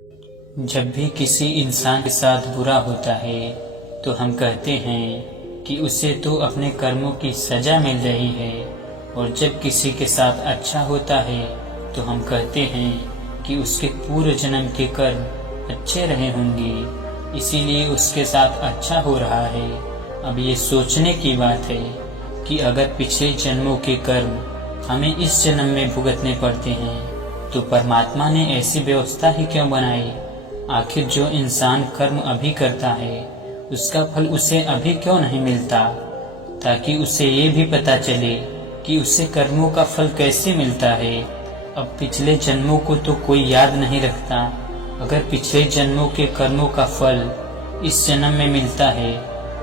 जब भी किसी इंसान के साथ बुरा होता है तो हम कहते हैं कि उसे तो अपने कर्मों की सजा मिल रही है, और जब किसी के साथ अच्छा होता है तो हम कहते हैं कि उसके पूर्व जन्म के कर्म अच्छे रहे होंगे, इसीलिए उसके साथ अच्छा हो रहा है। अब ये सोचने की बात है कि अगर पिछले जन्मों के कर्म हमें इस जन्म में भुगतने पड़ते हैं तो परमात्मा ने ऐसी व्यवस्था ही क्यों बनाई? आखिर जो इंसान कर्म अभी करता है उसका फल उसे अभी क्यों नहीं मिलता, ताकि उसे ये भी पता चले कि उसे कर्मों का फल कैसे मिलता है। अब पिछले जन्मों को तो कोई याद नहीं रखता, अगर पिछले जन्मों के कर्मों का फल इस जन्म में मिलता है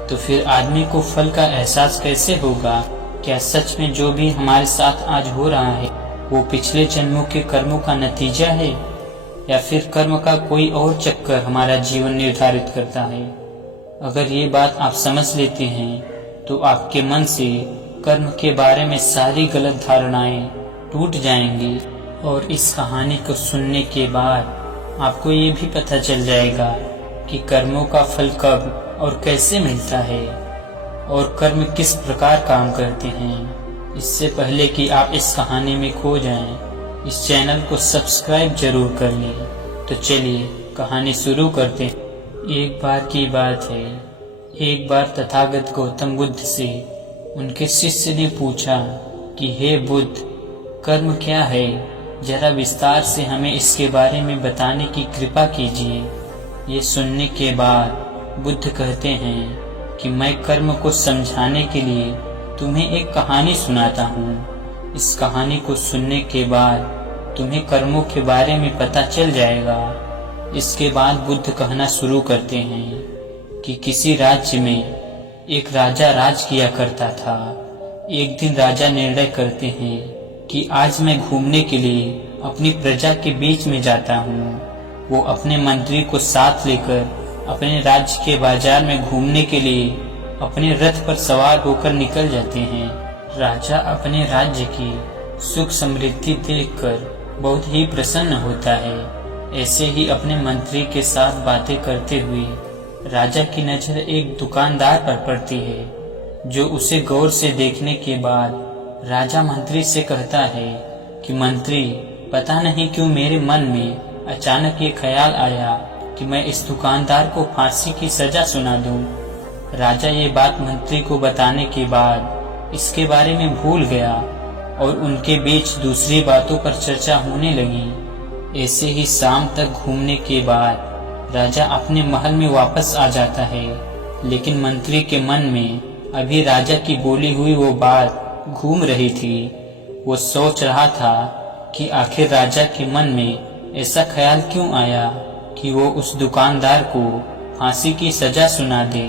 तो फिर आदमी को फल का एहसास कैसे होगा? क्या सच में जो भी हमारे साथ आज हो रहा है वो पिछले जन्मों के कर्मों का नतीजा है, या फिर कर्म का कोई और चक्कर हमारा जीवन निर्धारित करता है? अगर ये बात आप समझ लेते हैं तो आपके मन से कर्म के बारे में सारी गलत धारणाएं टूट जाएंगी, और इस कहानी को सुनने के बाद आपको ये भी पता चल जाएगा कि कर्मों का फल कब और कैसे मिलता है, और कर्म किस प्रकार काम करते हैं। इससे पहले कि आप इस कहानी में खो जाएं, इस चैनल को सब्सक्राइब जरूर कर लें। तो चलिए कहानी शुरू करते हैं। एक बार की बात है, एक बार तथागत गौतम बुद्ध से उनके शिष्य ने पूछा कि हे बुद्ध, कर्म क्या है? जरा विस्तार से हमें इसके बारे में बताने की कृपा कीजिए। ये सुनने के बाद बुद्ध कहते हैं कि मैं कर्म को समझाने के लिए तुम्हें एक कहानी सुनाता हूँ। इस कहानी को सुनने के बाद तुम्हें कर्मों के बारे में पता चल जाएगा। इसके बाद बुद्ध कहना शुरू करते हैं कि किसी राज्य में एक राजा राज किया करता था। एक दिन राजा निर्णय करते हैं कि आज मैं घूमने के लिए अपनी प्रजा के बीच में जाता हूँ। वो अपने मंत्री को साथ लेकर अपने राज्य के बाजार में घूमने के लिए अपने रथ पर सवार होकर निकल जाते हैं। राजा अपने राज्य की सुख समृद्धि देखकर बहुत ही प्रसन्न होता है। ऐसे ही अपने मंत्री के साथ बातें करते हुए राजा की नजर एक दुकानदार पर पड़ती है, जो उसे गौर से देखने के बाद राजा मंत्री से कहता है कि मंत्री, पता नहीं क्यों मेरे मन में अचानक ये ख्याल आया कि मैं इस दुकानदार को फांसी की सजा सुना दूं। राजा ये बात मंत्री को बताने के बाद इसके बारे में भूल गया, और उनके बीच दूसरी बातों पर चर्चा होने लगी। ऐसे ही शाम तक घूमने के बाद राजा अपने महल में वापस आ जाता है, लेकिन मंत्री के मन में अभी राजा की बोली हुई वो बात घूम रही थी। वो सोच रहा था कि आखिर राजा के मन में ऐसा ख्याल क्यों आया कि वो उस दुकानदार को फांसी की सजा सुना दे।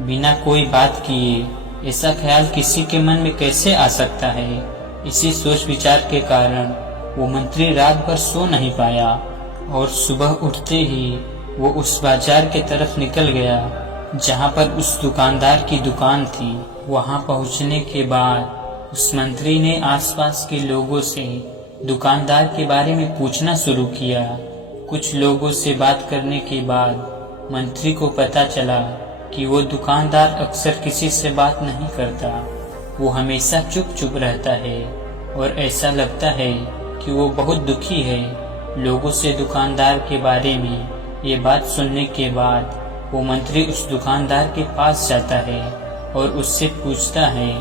बिना कोई बात किए ऐसा ख्याल किसी के मन में कैसे आ सकता है? इसी सोच विचार के कारण वो मंत्री रात भर सो नहीं पाया, और सुबह उठते ही वो उस बाजार के तरफ निकल गया जहाँ पर उस दुकानदार की दुकान थी। वहाँ पहुँचने के बाद उस मंत्री ने आसपास के लोगों से दुकानदार के बारे में पूछना शुरू किया। कुछ लोगों से बात करने के बाद मंत्री को पता चला कि वो दुकानदार अक्सर किसी से बात नहीं करता। वो हमेशा चुप चुप रहता है, और ऐसा लगता है कि वो बहुत दुखी है। लोगों से दुकानदार के बारे में ये बात सुनने के बाद वो मंत्री उस दुकानदार के पास जाता है और उससे पूछता है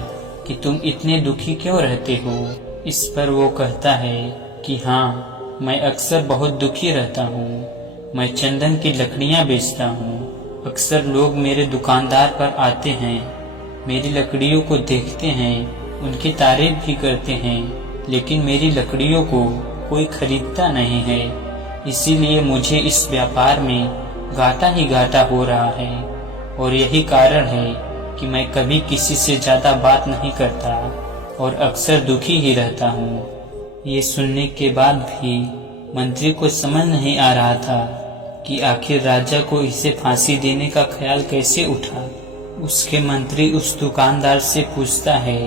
कि तुम इतने दुखी क्यों रहते हो? इस पर वो कहता है कि हाँ, मैं अक्सर बहुत दुखी रहता हूँ। मैं चंदन की लकड़ियाँ बेचता हूँ। अक्सर लोग मेरे दुकानदार पर आते हैं, मेरी लकड़ियों को देखते हैं, उनकी तारीफ भी करते हैं, लेकिन मेरी लकड़ियों को कोई खरीदता नहीं है। इसीलिए मुझे इस व्यापार में घाटा ही घाटा हो रहा है, और यही कारण है कि मैं कभी किसी से ज़्यादा बात नहीं करता और अक्सर दुखी ही रहता हूँ। ये सुनने के बाद भी मंत्री को समझ नहीं आ रहा था कि आखिर राजा को इसे फांसी देने का ख्याल कैसे उठा। उसके मंत्री उस दुकानदार से पूछता है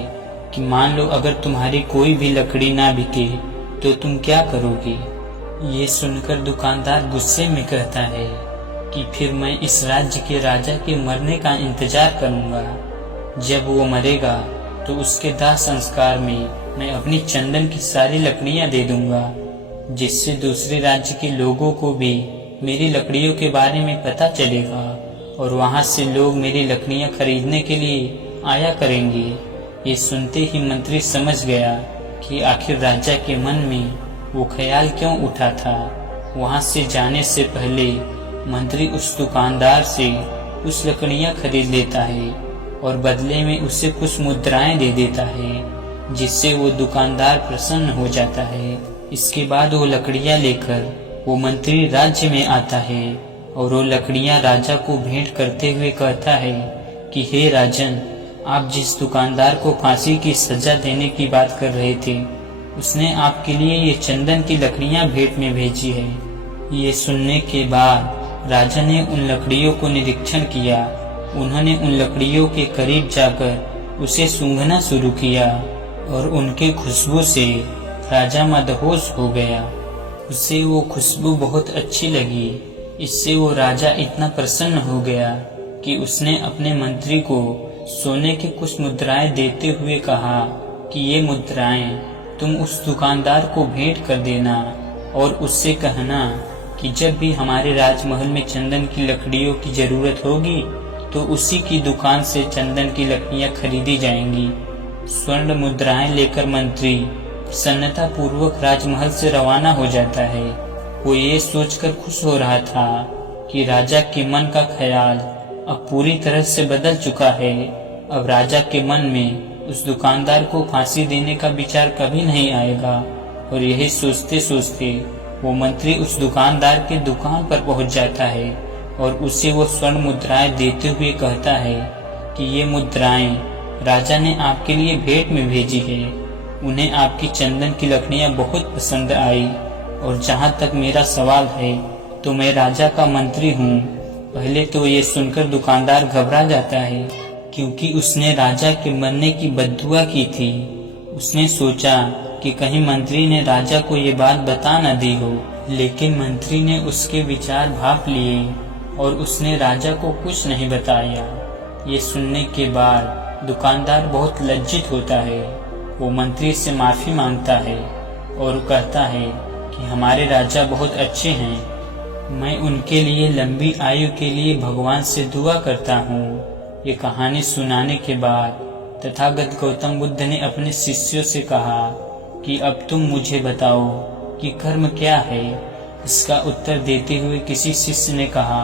कि मान लो अगर तुम्हारी कोई भी लकड़ी ना बिके तो तुम क्या करोगे? ये सुनकर दुकानदार गुस्से में कहता है कि फिर मैं इस राज्य के राजा के मरने का इंतजार करूंगा। जब वो मरेगा तो उसके दाह संस्कार में मैं अपनी चंदन की सारी लकड़ियां दे दूंगा, जिससे दूसरे राज्य के लोगों को भी मेरी लकड़ियों के बारे में पता चलेगा और वहां से लोग मेरी लकड़ियां खरीदने के लिए आया करेंगे। ये सुनते ही मंत्री समझ गया कि आखिर राजा के मन में वो ख्याल क्यों उठा था। वहां से जाने से पहले मंत्री उस दुकानदार से कुछ लकड़ियां खरीद लेता है और बदले में उसे कुछ मुद्राएं दे देता है, जिससे वो दुकानदार प्रसन्न हो जाता है। इसके बाद वो लकड़ियां लेकर वो मंत्री राज्य में आता है और वो लकड़ियां राजा को भेंट करते हुए कहता है कि हे राजन, आप जिस दुकानदार को फांसी की सजा देने की बात कर रहे थे, उसने आपके लिए ये चंदन की लकड़ियां भेंट में भेजी है। ये सुनने के बाद राजा ने उन लकड़ियों को निरीक्षण किया। उन्होंने उन लकड़ियों के करीब जाकर उसे सूंघना शुरू किया और उनके खुशबू से राजा मदहोश हो गया। उसे वो खुशबू बहुत अच्छी लगी। इससे वो राजा इतना प्रसन्न हो गया कि उसने अपने मंत्री को सोने की कुछ मुद्राएं देते हुए कहा कि ये मुद्राएं तुम उस दुकानदार को भेंट कर देना और उससे कहना कि जब भी हमारे राजमहल में चंदन की लकड़ियों की जरूरत होगी तो उसी की दुकान से चंदन की लकड़ियां खरीदी जाएंगी। स्वर्ण मुद्राएं लेकर मंत्री प्रसन्नता पूर्वक राजमहल से रवाना हो जाता है। वो ये सोचकर खुश हो रहा था कि राजा के मन का ख्याल अब पूरी तरह से बदल चुका है। अब राजा के मन में उस दुकानदार को फांसी देने का विचार कभी नहीं आएगा। और यही सोचते सोचते वो मंत्री उस दुकानदार के दुकान पर पहुंच जाता है और उसे वो स्वर्ण मुद्राएं देते हुए कहता है कि ये मुद्राएं राजा ने आपके लिए भेंट में भेजी है। उन्हें आपकी चंदन की लकड़ियां बहुत पसंद आई। और जहां तक मेरा सवाल है तो मैं राजा का मंत्री हूँ। पहले तो ये सुनकर दुकानदार घबरा जाता है, क्योंकि उसने राजा के मरने की बद्दुआ की थी। उसने सोचा कि कहीं मंत्री ने राजा को ये बात बता न दी हो, लेकिन मंत्री ने उसके विचार भांप लिए और उसने राजा को कुछ नहीं बताया। ये सुनने के बाद दुकानदार बहुत लज्जित होता है। वो मंत्री से माफी मांगता है और कहता है कि हमारे राजा बहुत अच्छे हैं। मैं उनके लिए लंबी आयु के लिए भगवान से दुआ करता हूँ। ये कहानी सुनाने के बाद तथागत गौतम बुद्ध ने अपने शिष्यों से कहा कि अब तुम मुझे बताओ कि कर्म क्या है। इसका उत्तर देते हुए किसी शिष्य ने कहा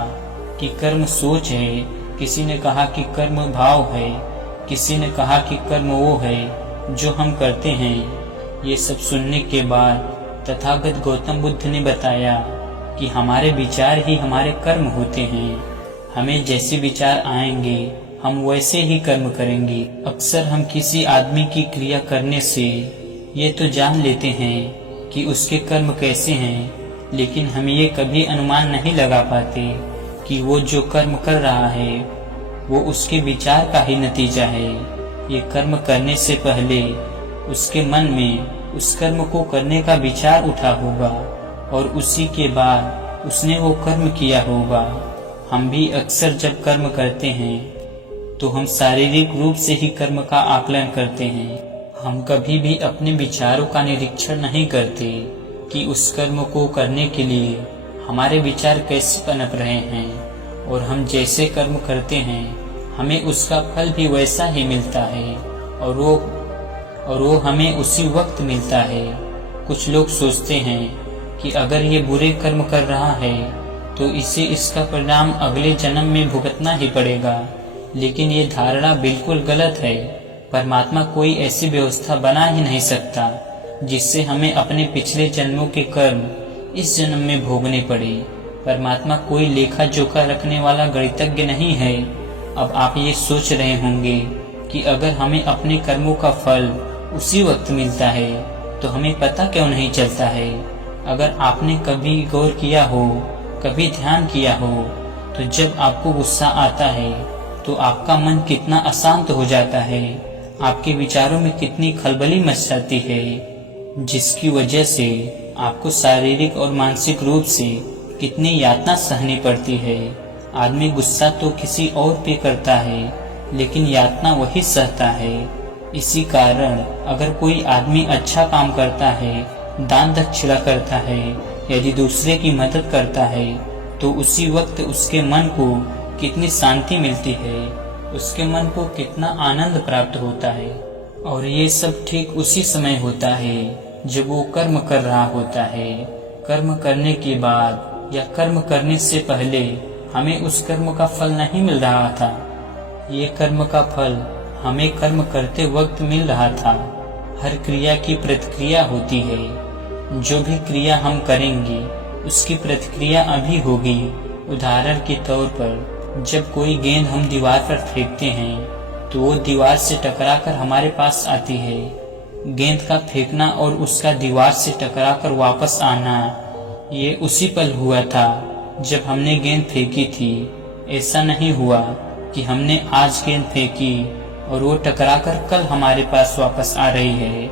कि कर्म सोच है, किसी ने कहा कि कर्म भाव है, किसी ने कहा कि कर्म वो है जो हम करते हैं। ये सब सुनने के बाद तथागत गौतम बुद्ध ने बताया कि हमारे विचार ही हमारे कर्म होते हैं। हमें जैसे विचार आएंगे हम वैसे ही कर्म करेंगे। अक्सर हम किसी आदमी की क्रिया करने से ये तो जान लेते हैं कि उसके कर्म कैसे हैं, लेकिन हम ये कभी अनुमान नहीं लगा पाते कि वो जो कर्म कर रहा है वो उसके विचार का ही नतीजा है। ये कर्म करने से पहले उसके मन में उस कर्म को करने का विचार उठा होगा और उसी के बाद उसने वो कर्म किया होगा। हम भी अक्सर जब कर्म करते हैं तो हम शारीरिक रूप से ही कर्म का आकलन करते हैं। हम कभी भी अपने विचारों का निरीक्षण नहीं करते कि उस कर्म को करने के लिए हमारे विचार कैसे पनप रहे हैं, और हम जैसे कर्म करते हैं हमें उसका फल भी वैसा ही मिलता है और वो हमें उसी वक्त मिलता है। कुछ लोग सोचते हैं कि अगर ये बुरे कर्म कर रहा है तो इसे इसका परिणाम अगले जन्म में भुगतना ही पड़ेगा, लेकिन ये धारणा बिल्कुल गलत है। परमात्मा कोई ऐसी व्यवस्था बना ही नहीं सकता जिससे हमें अपने पिछले जन्मों के कर्म इस जन्म में भोगने पड़े। परमात्मा कोई लेखा जोखा रखने वाला गणितज्ञ नहीं है। अब आप ये सोच रहे होंगे कि अगर हमें अपने कर्मों का फल उसी वक्त मिलता है तो हमें पता क्यों नहीं चलता है। अगर आपने कभी गौर किया हो, कभी ध्यान किया हो, तो जब आपको गुस्सा आता है तो आपका मन कितना अशांत हो जाता है, आपके विचारों में कितनी खलबली मच जाती है, जिसकी वजह से आपको शारीरिक और मानसिक रूप से कितनी यातना सहनी पड़ती है। आदमी गुस्सा तो किसी और पे करता है, लेकिन यातना वही सहता है। इसी कारण अगर कोई आदमी अच्छा काम करता है, दान दक्षिणा करता है, यदि दूसरे की मदद करता है, तो उसी वक्त उसके मन को कितनी शांति मिलती है, उसके मन को कितना आनंद प्राप्त होता है। और ये सब ठीक उसी समय होता है जब वो कर्म कर रहा होता है। कर्म करने के बाद या कर्म करने से पहले हमें उस कर्म का फल नहीं मिल रहा था। ये कर्म का फल हमें कर्म करते वक्त मिल रहा था। हर क्रिया की प्रतिक्रिया होती है। जो भी क्रिया हम करेंगे उसकी प्रतिक्रिया अभी होगी। उदाहरण के तौर पर जब कोई गेंद हम दीवार पर फेंकते हैं तो वो दीवार से टकराकर हमारे पास आती है। गेंद का फेंकना और उसका दीवार से टकराकर वापस आना, ये उसी पल हुआ था जब हमने गेंद फेंकी थी। ऐसा नहीं हुआ कि हमने आज गेंद फेंकी और वो टकराकर कल हमारे पास वापस आ रही है।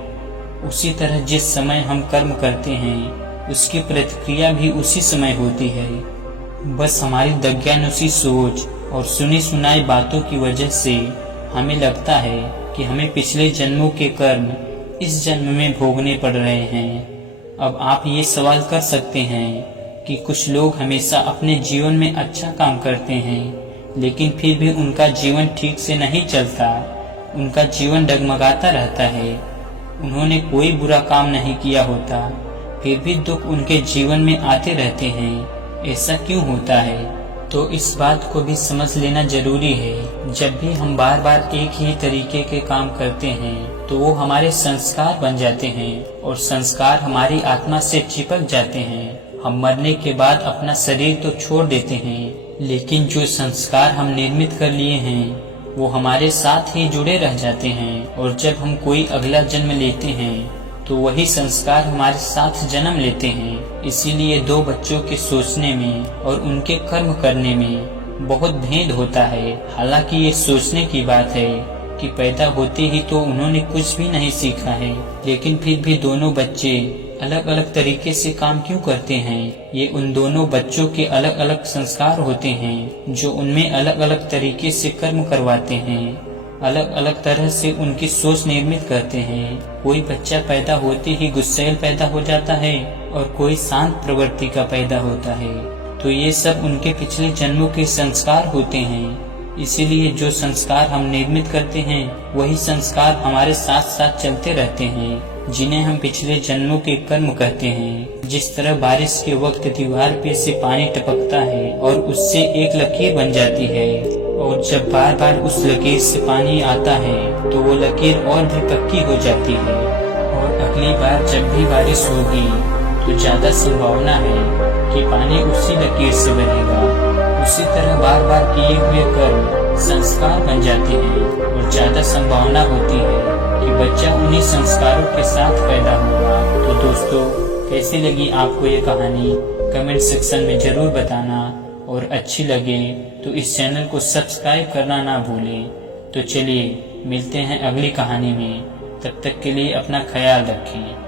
उसी तरह जिस समय हम कर्म करते हैं उसकी प्रतिक्रिया भी उसी समय होती है। बस हमारी दज्ञानुसी सोच और सुनी सुनाई बातों की वजह से हमें लगता है कि हमें पिछले जन्मों के कर्म इस जन्म में भोगने पड़ रहे हैं। अब आप ये सवाल कर सकते हैं कि कुछ लोग हमेशा अपने जीवन में अच्छा काम करते हैं, लेकिन फिर भी उनका जीवन ठीक से नहीं चलता, उनका जीवन डगमगाता रहता है। उन्होंने कोई बुरा काम नहीं किया होता, फिर भी दुख उनके जीवन में आते रहते हैं। ऐसा क्यों होता है? तो इस बात को भी समझ लेना जरूरी है। जब भी हम बार बार एक ही तरीके के काम करते हैं तो वो हमारे संस्कार बन जाते हैं और संस्कार हमारी आत्मा से चिपक जाते हैं। हम मरने के बाद अपना शरीर तो छोड़ देते हैं, लेकिन जो संस्कार हम निर्मित कर लिए हैं वो हमारे साथ ही जुड़े रह जाते हैं। और जब हम कोई अगला जन्म लेते हैं तो वही संस्कार हमारे साथ जन्म लेते हैं। इसीलिए दो बच्चों के सोचने में और उनके कर्म करने में बहुत भेद होता है। हालांकि ये सोचने की बात है कि पैदा होते ही तो उन्होंने कुछ भी नहीं सीखा है, लेकिन फिर भी दोनों बच्चे अलग अलग तरीके से काम क्यों करते हैं? ये उन दोनों बच्चों के अलग अलग संस्कार होते हैं जो उनमें अलग अलग तरीके से कर्म करवाते हैं, अलग अलग तरह से उनकी सोच निर्मित करते हैं। कोई बच्चा पैदा होते ही गुस्सैल पैदा हो जाता है और कोई शांत प्रवृत्ति का पैदा होता है। तो ये सब उनके पिछले जन्मों के संस्कार होते हैं। इसीलिए जो संस्कार हम निर्मित करते हैं वही संस्कार हमारे साथ साथ चलते रहते हैं, जिन्हें हम पिछले जन्मों के कर्म कहते हैं। जिस तरह बारिश के वक्त दीवार पे से पानी टपकता है और उससे एक लकीर बन जाती है, और जब बार बार उस लकीर से पानी आता है तो वो लकीर और भी पक्की हो जाती है, और अगली बार जब भी बारिश होगी तो ज्यादा संभावना है कि पानी उसी लकीर से बहेगा। उसी तरह बार बार किए हुए कर्म संस्कार बन जाते हैं और ज्यादा संभावना होती है कि बच्चा उन्हीं संस्कारों के साथ पैदा होगा। तो दोस्तों, कैसी लगी आपको ये कहानी कमेंट सेक्शन में जरूर बताना, और अच्छी लगे तो इस चैनल को सब्सक्राइब करना ना भूलें। तो चलिए मिलते हैं अगली कहानी में, तब तक के लिए अपना ख्याल रखें।